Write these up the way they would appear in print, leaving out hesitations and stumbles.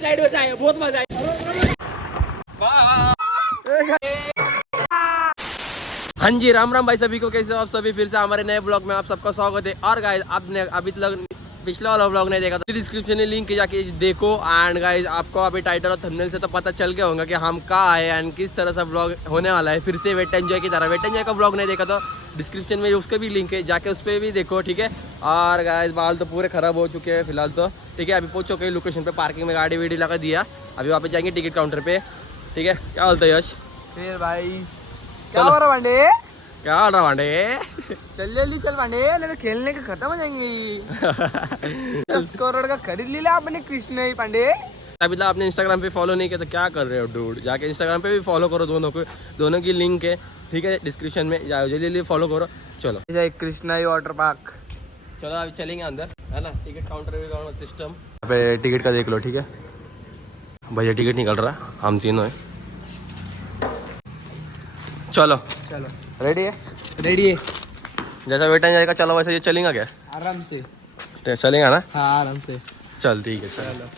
Slide में से आए, बहुत मजा आया। हाँ जी, राम राम भाई सभी को, कैसे हो आप सभी। फिर से हमारे नए ब्लॉग में आप सबका स्वागत है। और गाइस आपने अभी तक पिछला वाला ब्लॉग नहीं देखा तो डिस्क्रिप्शन में लिंक जाके देखो। एंड गाइस आपको अभी टाइटल और थंबनेल से तो पता चल गया होगा कि हम कहाँ आए एंड किस तरह से ब्लॉग होने वाला है। फिर से वेट एंजॉय की तरह। वेट एंजॉय का ब्लॉग नहीं देखा तो डिस्क्रिप्शन में उसका भी लिंक है, जाके उस पर भी देखो, ठीक है। और गाइस बाल तो पूरे खराब हो चुके हैं फिलहाल तो, ठीक है। अभी पहुंच चुके हैं लोकेशन पे, पार्किंग में गाड़ी वीडी लगा दिया। अभी वहाँ पे जाएंगे टिकट काउंटर पे, ठीक है। क्या बोलते है यश? फिर भाई क्या हो रहा भांडे? क्या हो रहा भांडे? चल जल्दी चल भांडे, नहीं तो खेलने के खत्म हो जाएंगे। 10 करोड़ का खरीद लिया आपने कृष्ण ही पांडे। अभी तक आपने इंस्टाग्राम पे फॉलो नहीं किया तो क्या कर रहे हो डूड? जाके इंस्टाग्राम पे भी फॉलो करो दोनों को, दोनों की लिंक है, ठीक है, डिस्क्रिप्शन में। जाओ जल्दी फॉलो करो। चलो कृष्णा ही वाटर पार्क। चलो अभी चलेंगे अंदर, है ना। टिकट काउंटर सिस्टम यहाँ पे टिकट का देख लो, ठीक है। भैया टिकट निकल रहा है, हम तीनों हैं। चलो चलो रेडी है? रेडी है। जैसा वेट एंड जाएगा चलो वैसे ये चलेंगे क्या? आराम से तो चलेगा ना? हाँ आराम से। चल ठीक है चलो।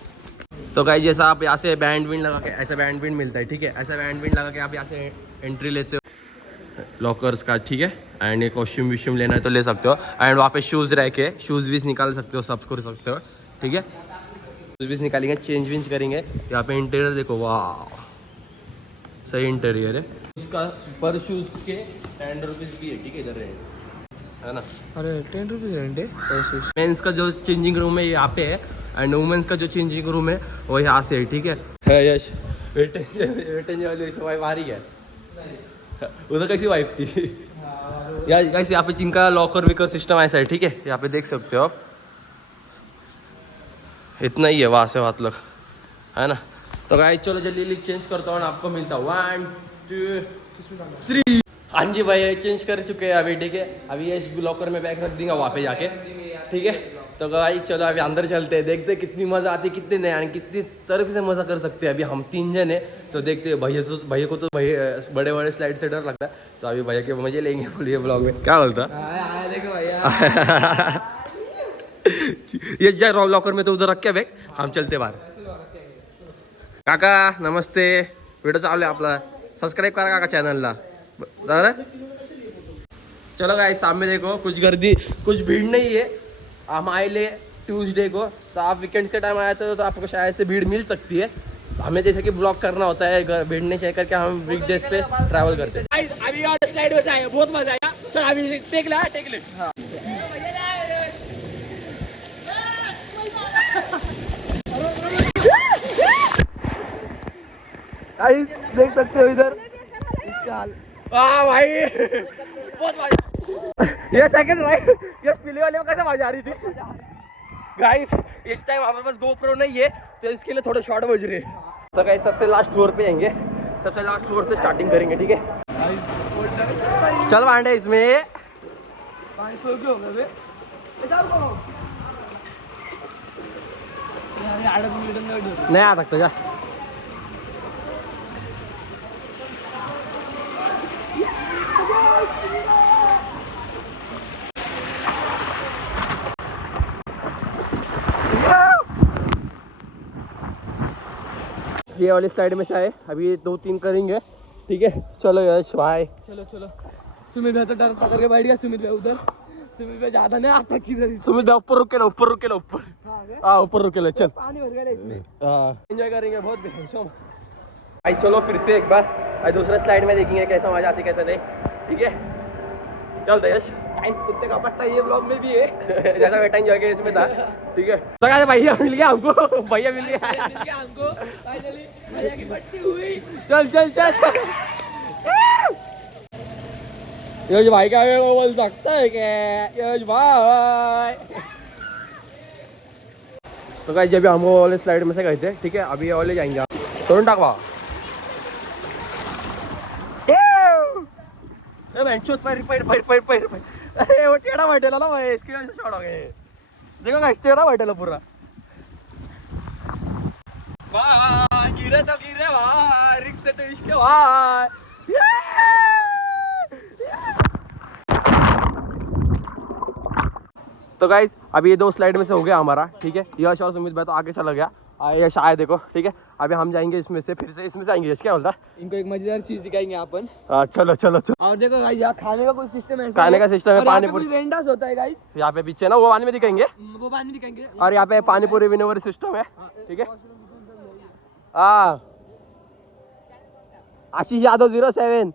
तो गाइस जैसा आप यहाँ से बैंड विंड लगा के, ऐसा बैंड विंड मिलता है, ठीक है। ऐसा बैंड विंड लगा के आप यहाँ से एंट्री लेते हो लॉकर्स का, ठीक है। एंड ये कॉस्ट्यूम विश्यूम लेना है तो ले सकते हो। एंड वहाँ पे शूज़ रह के शूज़ भी निकाल सकते हो, सब कर सकते हो, ठीक है। शूज़ भी निकालेंगे, चेंज वेंज करेंगे। यहाँ पे इंटीरियर देखो, वाह सही इंटीरियर है। उसका पर शूज़ के 10 रुपीज़ भी है, ठीक है, इधर है ना। अरे 10 रुपीज रेंटे। मेंस का जो चेंजिंग रूम है यहाँ पे है, एंड वुमेंस का जो चेंजिंग रूम है वो यहाँ से है, ठीक है। यश वेटेंज वाली वाइफ आ रही है, उधर कैसी वाइफ थी यार। कैसे यहाँ पे जिनका लॉकर विकर सिस्टम ऐसा है, ठीक है। यहाँ पे देख सकते हो आप, इतना ही है वहाँ से वहाँ तक, है ना। तो गाइस चलो जल्दी चेंज करता हूँ, आपको मिलता हूँ 1 2 3। हाँ जी भाई चेंज कर चुके हैं अभी, ठीक है। अभी ये लॉकर में बैग रख देंगे वहाँ पे जाके, ठीक है। तो गाइस चलो अभी अंदर चलते हैं, देखते हैं कितनी मज़ा आती है, कितने नए कितनी तरह से मज़ा कर सकते हैं। अभी हम 3 जन हैं तो देखते हैं। भैया को तो बड़े बड़े स्लाइड से डर लगता है, तो अभी भैया के मजे लेंगे बोलिए ब्लॉग में। क्या बोलता देखो भैया ये जा लॉकर में तो उधर रख के बैग, हम चलते बाहर। काका नमस्ते, व्हिडिओ चालू आहे आपला, सबस्क्राईब करा काका चॅनलला बरं। चलो गाइस सामने देखो, कुछ गर्दी कुछ भीड़ नहीं है। हम आए ले ट्यूसडे को, तो आप वीकेंड के टाइम आए तो आपको शायद से भीड़ मिल सकती है। तो हमें जैसे कि ब्लॉग करना होता है, भीड़ नहीं शेयर करके हम वीकडेज पे ट्रैवल करते हैं। अभी स्लाइड में से आए, बहुत मजा आया। चल अभी टेक ले। देख सकते हो इधर इसका हाल। भाई बहुत मजा। ये सेकंड राइड, ये पीले वाले में कैसे मजा आ रही थी गाइस। इस टाइम हमारे पास GoPro नहीं है तो इसके लिए थोड़े शॉर्ट बज रहे हैं। तो गाइस सबसे लास्ट फ्लोर पे आएंगे, सबसे लास्ट फ्लोर से स्टार्टिंग करेंगे, ठीक है। चल भांडे इसमें 500 के हो गए नहीं आ सकता जा। ये वाली साइड में से आए, अभी 2-3 करेंगे, ठीक है। चलो यश भाई चलो चलो। सुमित भाई तो डर करके बैठ गया। सुमित भाई उधर, सुमित भाई ज्यादा नहीं आता किधर। सुमित भाई ऊपर रुके ना, ऊपर रुके ना, ऊपर हाँ ऊपर रुके ना। चल पानी भर गया इसमें, एंजॉय करेंगे बहुत भाई। चलो फिर से एक बार दूसरा स्लाइड में देखेंगे कैसा मजा आती कैसा नहीं, ठीक है। चल यश गाइस कुत्ते का पट्टा ये ब्लॉग में भी है जैसा बेटा एंजॉय किया इसमें था, ठीक है। तो गाइस भैया मिल गया हमको, भैया मिल गया हमको फाइनली भैया की पट्टी हुई। चल चल चल चल। यश भाई का वो बोल सकता है क्या यश भाई? तो गाइस जब हम वो वाले स्लाइड में से गए थे, ठीक है। अभी ये वाले जाएंगे, सोन टाकवा अरे वो टेढ़ा बैठेला ना भाई, इसकी वजह से शॉर्ट हो गए। देखो गाइस टेढ़ा बैठेला पूरा। गिरे तो गिरे भाई, रिक्स से तो इश्क भाई। तो गाइस अभी ये 2 स्लाइड में से हो गया हमारा, ठीक है। यश और सुमित भाई तो आगे चला गया। ये शायद देखो, ठीक है। अभी हम जाएंगे इसमें से, फिर से इसमें से आएंगे। क्या बोलता है? इनको एक मजेदार चीज दिखाएंगे अपन। चलो चलो चलो। और देखो गाइस, यहाँ खाने का कुछ सिस्टम है, खाने का सिस्टम है, पानी पूरी वेंडर्स होता है गाइस। यहाँ पे पीछे ना वो पानी में दिखाएंगे, वो पानी दिखाएंगे। और यहाँ पे पानी पूरी विनेवर सिस्टम है, ठीक है। हाँ, आशीष यादव 07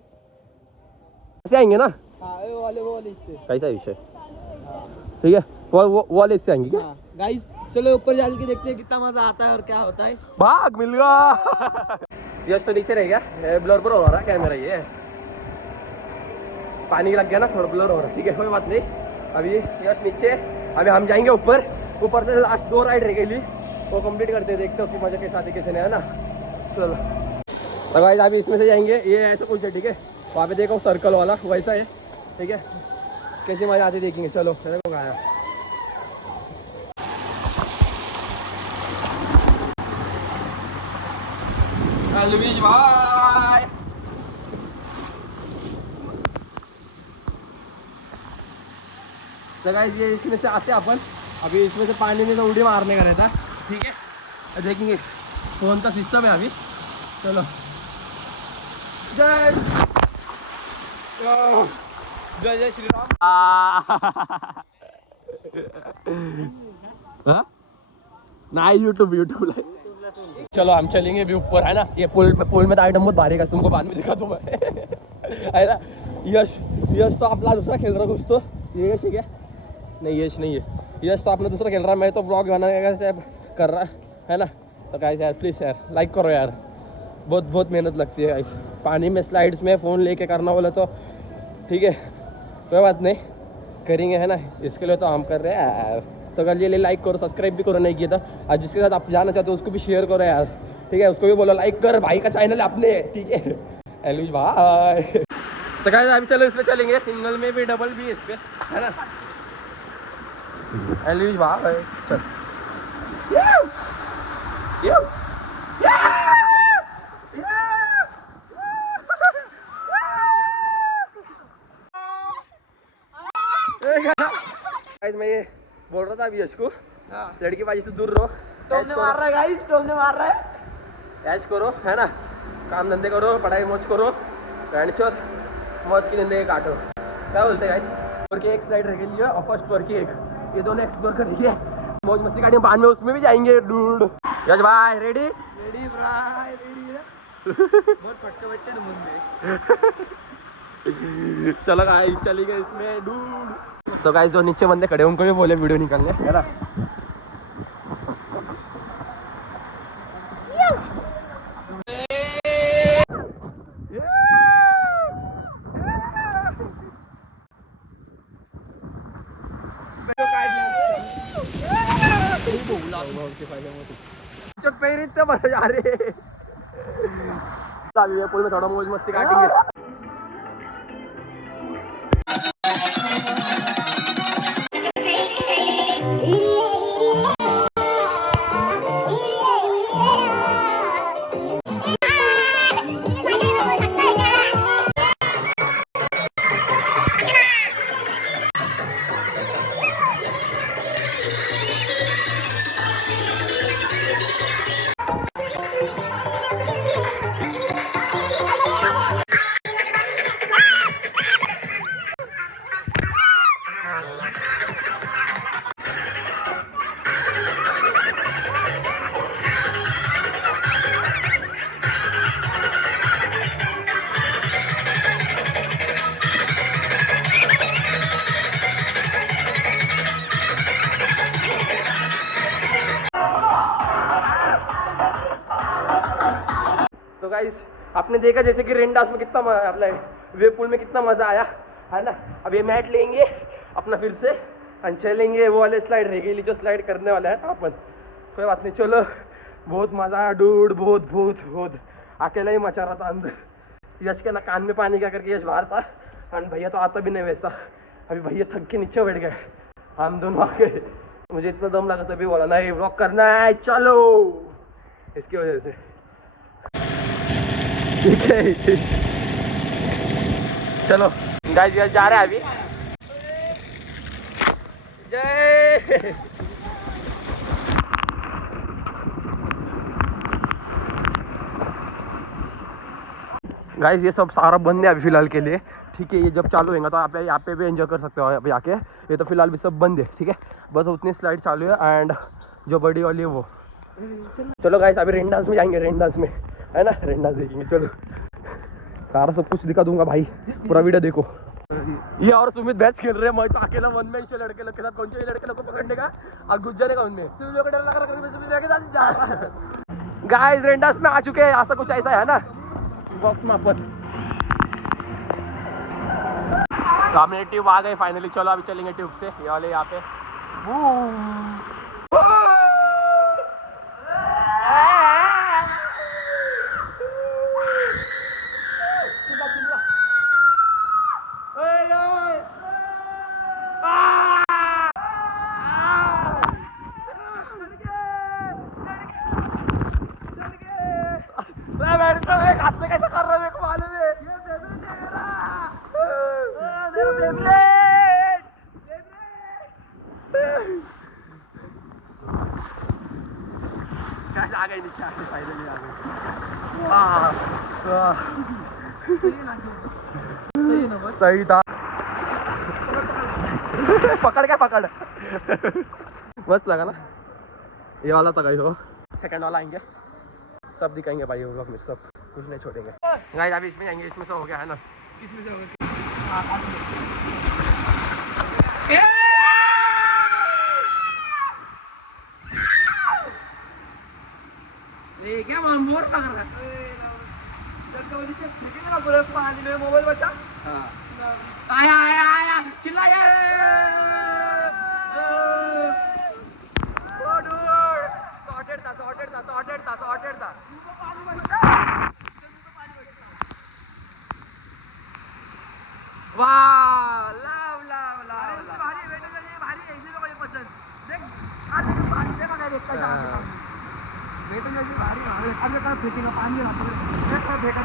ऐसे आएंगे ना, वो वाले कैसा विषय, ठीक है। वो वाले इससे आएंगे क्या? गाइस चलो ऊपर जाके देखते हैं कितना मजा आता है और क्या होता है। भाग मिल गया। यश तो नीचे रह गया, ब्लर पर हो रहा है कैमरा, ये पानी लग गया ना, थोड़ा ब्लर हो रहा है, ठीक है, कोई बात नहीं। अभी यश नीचे, अभी हम जाएंगे ऊपर। ऊपर से लास्ट 2 राइड रह गई, वो कंप्लीट करते हैं, देखते हो कि मजा के साथ कैसे नहीं है ना। चलो तो गाइस अभी इसमें से जाएंगे, ये ऐसा कुछ है, ठीक है। वहाँ पे देखो सर्कल वाला वैसा है, ठीक है। कैसी मजा आती देखेंगे, चलो मेरे को गाया। अलविज भाई, तो गाइस ये इसमें से आते अपन। अभी इसमें से पानी में तो उड़ी मारने का रहता, ठीक है। देखेंगे कौन सा सिस्टम है अभी। चलो जय जय जय श्री राम। नहीं, यूट्यूब चलो हम चलेंगे भी ऊपर, है ना। ये पुल में तो आइटम बहुत भारी का, तुमको बाद में दिखा दूँ मैं। है ना। यश तो अपना दूसरा खेल रहा कुछ, तो ये यश है क्या? नहीं यश नहीं है, यश तो अपना दूसरा खेल रहा है। मैं तो ब्लॉग बनाने का कर रहा है ना। तो गाइस यार प्लीज़ यार लाइक करो यार, बहुत मेहनत लगती है गाइस। पानी में स्लाइड्स में फ़ोन लेके करना बोले तो ठीक है, कोई बात नहीं, करेंगे, है ना। इसके लिए तो हम कर रहे हैं यार। तो कल ये लाइक करो, सब्सक्राइब भी करो नहीं किया था। आज जिसके साथ आप जाना चाहते हो उसको भी शेयर करो यार, ठीक है। उसको भी बोलो लाइक कर, भाई का चैनल है अपने, ठीक है। एलविज भाई। तो गाइस अभी चलो इस पे चलेंगे, सिंगल में भी डबल भी इस पे, है ना। एलविज भाई चल। मैं ये बोल रहा था अभी यश को, लड़की बाजी से दूर रहो। टोमने मार रहा है गाइस, टोमने मार रहा है। ऐश करो, है ना, काम धंधे करो, पढ़ाई मौज करो, चौथ मौज की जिंदगी काटो। क्या बोलते हैं गाइस। और की एक स्लाइड रह गई है और फर्स्ट वर्क की एक, ये दोनों एक्सप्लोर करेंगे, मौज मस्ती काटेंगे, बाद में उसमें भी जाएंगे डूड। यश भाई रेडी? रेडी भाई, रेडी है। बहुत फटके बैठे हैं मुंह में। चलो गाइस चलेंगे इसमें डूड। तो गाइस जो नीचे बंदे खड़े उनको भी बोले वीडियो निकालने, है ना। पुल में थोड़ा मौज मस्ती काटेंगे। तो गाइस आपने देखा जैसे कि रेनडांस में कितना अपना वेव पूल में कितना मजा आया, है ना। अब ये मैट लेंगे अपना फिर से और चलेंगे, वो वाले स्लाइड रह गई जो स्लाइड करने वाला है अपन। कोई बात नहीं, चलो। बहुत मजा आया डूड, बहुत अकेला ही मचा रहा था अंदर। यश के ना कान में पानी क्या करके यश बाहर था, और भैया तो आता भी नहीं वैसा। अभी भैया थक के नीचे बैठ गए, हम दोनों आ गए। मुझे इतना दम लगा तभी बोला नहीं व्लॉग करना है, चलो। इसकी वजह से ठीक है। चलो गाइस जा रहे हैं अभी। जय गाइस ये सब सारा बंद है अभी फिलहाल के लिए, ठीक है। ये जब चालू होगा तो आप यहाँ पे भी एंजॉय कर सकते हो अभी आके। ये तो फिलहाल भी सब बंद है, ठीक है। बस उतनी स्लाइड चालू है एंड जो बड़ी वाली है वो। चलो गाइस अभी रेन डांस में जाएंगे, रेन डांस में है ना, रेन डांस देखेंगे। चलो सारा सब कुछ दिखा दूंगा भाई, पूरा वीडियो देखो। ये और सुमित बैच खेल रहे हैं, मैं तो अकेला वन में इसे लड़के लोग के साथ कौन से लड़के लोग को पकड़ने का और घुस जाने का उनमें। गाइस रेन डांस में आ चुके हैं, ऐसा कुछ ऐसा है ना बॉक्स में अपन। सामने ट्यूब आ गए फाइनली। चलो अभी चलेंगे ट्यूब से, ये वाले यहाँ पे। कैसा कर रहा है मेरे को मालूम है। आ गए नीचे, आके फाइनली आ गए। सही था, पकड़ क्या पकड़। मस्त लगा ना ये वाला था गाइस। वो सेकंड वाला आएंगे, सब दिखाएंगे भाई वो लोग में, सब कुछ नहीं छोड़ेंगे गाइस। अभी इसमें जाएंगे, इसमें से हो गया है ना, किसमें से हो गया। क्या मोर पकड़ रहा है, पानी में मोबाइल बचा। आया आया आया चिल्लाया, सॉर्टेड था सॉर्टेड था सॉर्टेड था सॉर्टेड था। वाह लव लव लव भारी बेटा, ये भारी है, इसी को मुझे पसंद। देख आज पानी देखा मैं देखता जा बेटा, ये भारी है। अब मैं कहां फेंकेगा पानी में, मैं कहां फेंका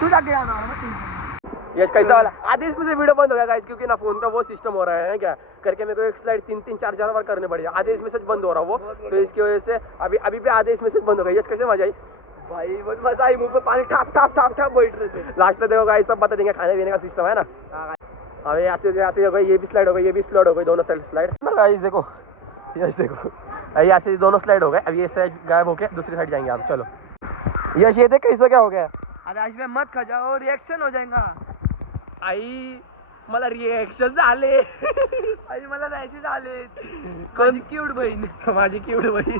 तू जाके आना मत। यस कैसा वाला आधे इसमें से वीडियो बंद हो गया गाइस, क्योंकि ना फोन का वो सिस्टम हो रहा है क्या करके मेरे को एक स्लाइड 3-4 बार करने पड़ेगा। आधे इसमें से बंद हो रहा वो, तो इसकी वजह से अभी भी आधे इसमें से बंद हो गया। यस कैसे मजा आई भाई, बहुत मजा आई। मुंह पे पानी टाप टाप टाप टाप बैठ रहे थे। लास्ट में देखो गाइस सब बता देंगे खाने पीने का सिस्टम है ना। अभी ऐसे हो गई, ये भी स्लाइड हो गई, ये भी स्लाइड हो गई, दोनों साइड स्लाइड ना गाइस। देखो यस देखो ऐसे दोनों स्लाइड हो गए। अब ये साइड गायब होके दूसरी साइड जाएंगे आप। चलो यश ये देख कैसा क्या हो गया। अरे आज में मत खा जाओ, रिएक्शन हो जाएगा। आई मला रिएक्शन झाले, आई मला जायचे झाले। माझी क्यूट बहीण, माझी क्यूट बहीण।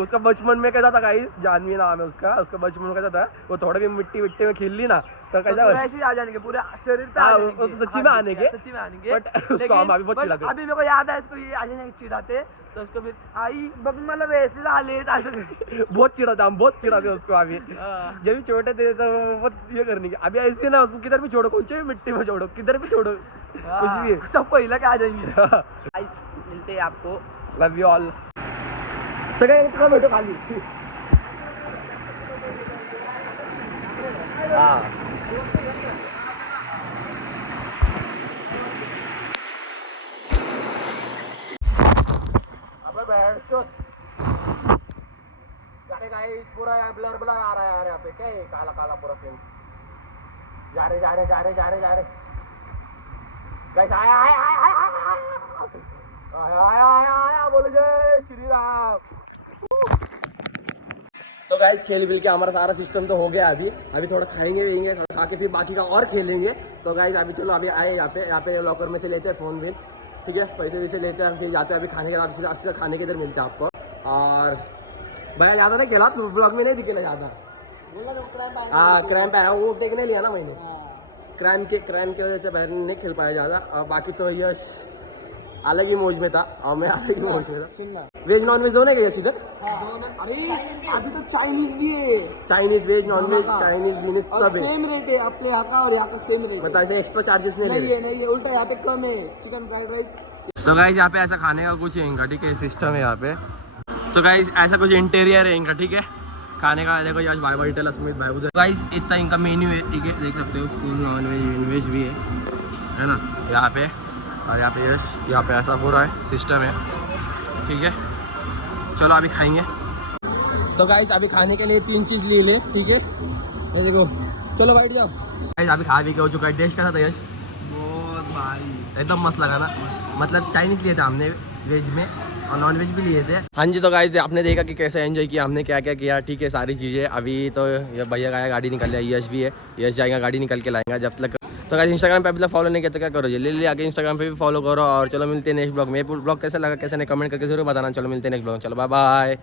उसका बचपन में कैसा था गाइस, जानवी नाम है उसका। उसका बचपन में कैसा था, वो थोड़ा भी मिट्टी में खेल ली ना तो कैसा ऐसे आ जाने के पूरे शरीर पे। वो तो सच्ची में आने के, सच्ची में आने के। बट उसको हम अभी बहुत चिढ़ाते। अभी मेरे को याद है इसको, ये आ जाने चिढ़ाते तो उसको फिर आई बग मतलब ऐसे झाले बहुत चिढ़ाते हम, बहुत चिढ़ाते उसको। अभी जब भी छोटे थे तो बहुत ये करने की। अभी ऐसे ना उसको किधर भी छोड़ो, कौन से मिट्टी में छोड़ो, किधर भी छोड़ो, कुछ भी सब पहिला क्या आ जाएंगे। मिलते हैं आपको, लव यू ऑल। सगळे तुला भेटो खाली। हाँ अबे बैठ चो। अरे गाइस पूरा यहाँ ब्लर ब्लर आ रहा है यार, यहाँ पे क्या है काला काला पूरा सीन। जा रहे गाइस आया आया आया आया आया आया आया बोल जय श्री राम। तो गाइस खेल बिल के हमारा सारा सिस्टम तो हो गया। अभी थोड़ा खाएंगे पीएंगे, खा के फिर बाकी का और खेलेंगे। तो गाइस अभी चलो अभी आए यहाँ पे लॉकर में से लेते हैं फ़ोन भी, ठीक है, पैसे वैसे लेते हैं, फिर जाते हैं अभी खाने के। सीधा खाने के इधर मिलते हैं आपको। और भैया ज़्यादा नहीं खेला, तो ब्लॉग में नहीं दिखेना ज़्यादा। हाँ क्रैम्प है, वो देखने लिया ना मैंने, क्रैम्प की वजह से बहन नहीं खेल पाया ज़्यादा। बाकी तो यश अलग ही मौज में था और मैं अलग ही मौज में था। वेज नॉन वेज दोनों है इधर। अरे अभी तो चाइनीज भी है, Chinese veg non veg Chinese वीनीज सब है। सेम रेट है अपने यहाँ का और यहाँ का सेम रेट। मतलब ऐसे एक्स्ट्रा चार्जेस नहीं है, उल्टा यहाँ पे कम है चिकन फ्राइड राइस। तो गाइस यहाँ पे ऐसा खाने का कुछ है इनका, ठीक है, सिस्टम है यहाँ पे। तो गाइस ऐसा कुछ इंटीरियर है इनका, ठीक है, खाने का। देखो यश भाई बैठे स्मित भाई उधर। गाइस इतना इनका मेन्यू है, ठीक है, देख सकते हो, फुल नॉन वेज भी है ना यहाँ पे। और यहाँ पे यश, यहाँ पे ऐसा पूरा है सिस्टम है, ठीक है। चलो अभी खाएंगे। तो गाइस अभी खाने के लिए 3 चीज़ ले ले, ठीक है, ये देखो, चलो बैठ जाओ। गाइस अभी खा पी के हो चुका है, टेस्ट कैसा था यश? बहुत भारी, एकदम मस्त लगा ना, मतलब चाइनीज़ लिए थे हमने वेज में और नॉन वेज भी लिए थे। हाँ जी, तो गाइस आपने देखा कि कैसे एंजॉय किया हमने, क्या क्या किया, ठीक है, सारी चीज़ें। अभी तो ये भैया का गाड़ी निकल जाए, यश भी है, यश जाएगा गाड़ी निकल के लाएगा जब तक। तो गाइस इंस्टाग्राम पे अभी तक फॉलो नहीं किया तो क्या करो, ले आके इंस्टाग्राम पे भी फॉलो करो। और चलो मिलते हैं नेक्स्ट ब्लॉग में। ब्लॉग कैसा लगा कैसे नहीं कमेंट करके जरूर बताना। चलो मिलते हैं नेक्स्ट ब्लॉग, चलो बाय बाय।